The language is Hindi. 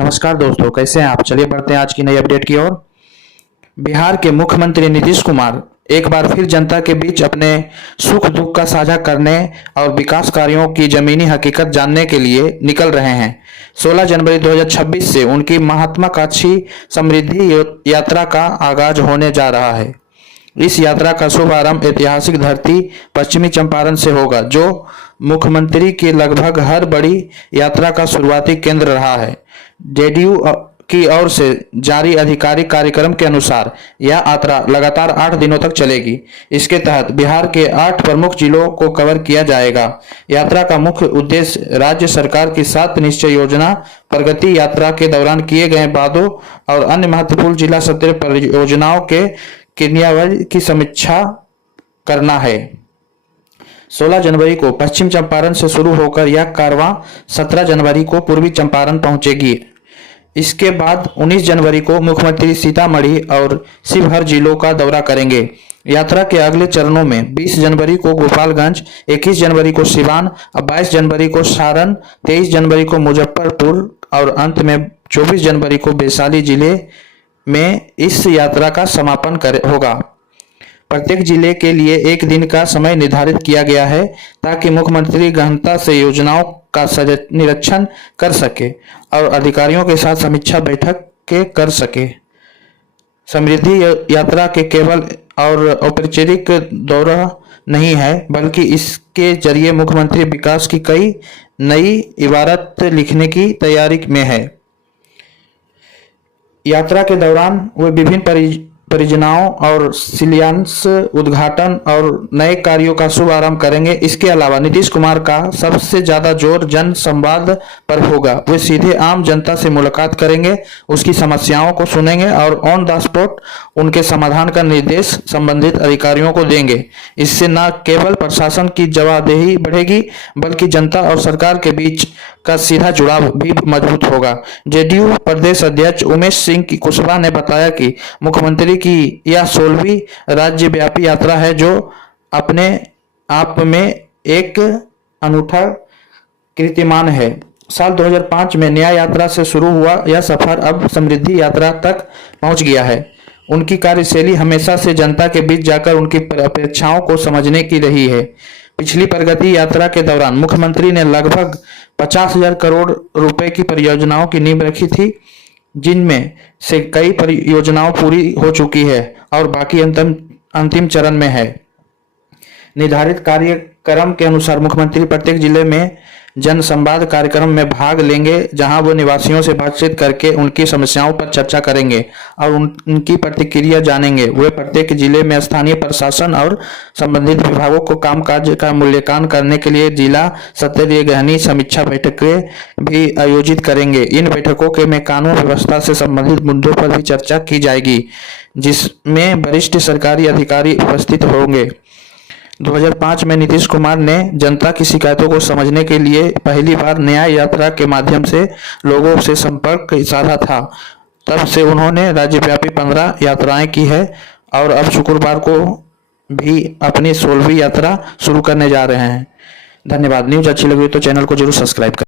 नमस्कार दोस्तों, कैसे हैं आप। चलिए बढ़ते हैं आज की नई अपडेट की ओर। बिहार के मुख्यमंत्री नीतीश कुमार एक बार फिर जनता के बीच अपने सुख दुख का साझा करने और विकास कार्यों की जमीनी हकीकत जानने के लिए निकल रहे हैं। 16 जनवरी 2026 से उनकी महत्वाकांक्षी समृद्धि यात्रा का आगाज होने जा रहा है। इस यात्रा का शुभारंभ ऐतिहासिक धरती पश्चिमी चंपारण से होगा, जो मुख्यमंत्री की लगभग हर बड़ी यात्रा का शुरुआती केंद्र रहा है। जेडीयू की ओर से जारी आधिकारिक कार्यक्रम के अनुसार यह यात्रा लगातार 8 दिनों तक चलेगी। इसके तहत बिहार के 8 प्रमुख जिलों को कवर किया जाएगा। यात्रा का मुख्य उद्देश्य राज्य सरकार की 7 निश्चय योजना प्रगति यात्रा के दौरान किए गए वादों और अन्य महत्वपूर्ण जिला स्तरीय परियोजनाओं के क्रियान्वयन की समीक्षा करना है। 16 जनवरी को पश्चिम चंपारण से शुरू होकर यह कारवां 17 जनवरी को पूर्वी चंपारण पहुंचेगी। इसके बाद 19 जनवरी को मुख्यमंत्री सीतामढ़ी और शिवहर जिलों का दौरा करेंगे। यात्रा के अगले चरणों में 20 जनवरी को गोपालगंज, 21 जनवरी को सिवान, 22 जनवरी को सारण, 23 जनवरी को मुजफ्फरपुर और अंत में 24 जनवरी को वैशाली जिले में इस यात्रा का समापन होगा। प्रत्येक जिले के लिए एक दिन का समय निर्धारित किया गया है ताकि मुख्यमंत्री गहनता से योजनाओं का निरीक्षण कर सके और अधिकारियों के साथ समीक्षा बैठक कर सके। समृद्धि यात्रा के केवल और औपचारिक दौरा नहीं है, बल्कि इसके जरिए मुख्यमंत्री विकास की कई नई इबारत लिखने की तैयारी में है। यात्रा के दौरान वे विभिन्न परियोजनाओं और शिलान्यास, उद्घाटन और नए कार्यों का शुभारंभ करेंगे। इसके अलावा नीतीश कुमार का सबसे ज्यादा जोर जन संवाद पर होगा। वे सीधे आम जनता से मुलाकात करेंगे, उसकी समस्याओं को सुनेंगे और ऑन द स्पॉट उनके समाधान का निर्देश संबंधित अधिकारियों को देंगे। इससे न केवल प्रशासन की जवाबदेही बढ़ेगी, बल्कि जनता और सरकार के बीच का सीधा जुड़ाव भी मजबूत होगा। जेडीयू प्रदेश अध्यक्ष उमेश सिंह कुशवाहा ने बताया कि मुख्यमंत्री की यह 16वीं राज्यव्यापी यात्रा है, जो अपने आप में एक अनूठा कीर्तिमान है। साल 2005 में न्याय यात्रा से शुरू हुआ यह सफर अब समृद्धि यात्रा तक पहुंच गया है। उनकी कार्यशैली हमेशा से जनता के बीच जाकर उनकी अपेक्षाओं को समझने की रही है। पिछली प्रगति यात्रा के दौरान मुख्यमंत्री ने लगभग 50,000 करोड़ रुपए की परियोजनाओं की नींव रखी थी, जिनमें से कई परियोजनाओं पूरी हो चुकी है और बाकी अंतिम चरण में है। निर्धारित कार्यक्रम के अनुसार मुख्यमंत्री प्रत्येक जिले में जन संवाद कार्यक्रम में भाग लेंगे, जहां वो निवासियों से बातचीत करके उनकी समस्याओं पर चर्चा करेंगे और उनकी प्रतिक्रिया जानेंगे। वे प्रत्येक जिले में स्थानीय प्रशासन और संबंधित विभागों को कामकाज का मूल्यांकन करने के लिए जिला स्तरीय गहन समीक्षा बैठकें भी आयोजित करेंगे। इन बैठकों के में कानून व्यवस्था से संबंधित मुद्दों पर भी चर्चा की जाएगी, जिसमें वरिष्ठ सरकारी अधिकारी उपस्थित होंगे। 2005 में नीतीश कुमार ने जनता की शिकायतों को समझने के लिए पहली बार न्याय यात्रा के माध्यम से लोगों से संपर्क साधा था। तब से उन्होंने राज्यव्यापी 15 यात्राएं की है और अब शुक्रवार को भी अपनी 16वीं यात्रा शुरू करने जा रहे हैं। धन्यवाद। न्यूज अच्छी लगी तो चैनल को जरूर सब्सक्राइब करें।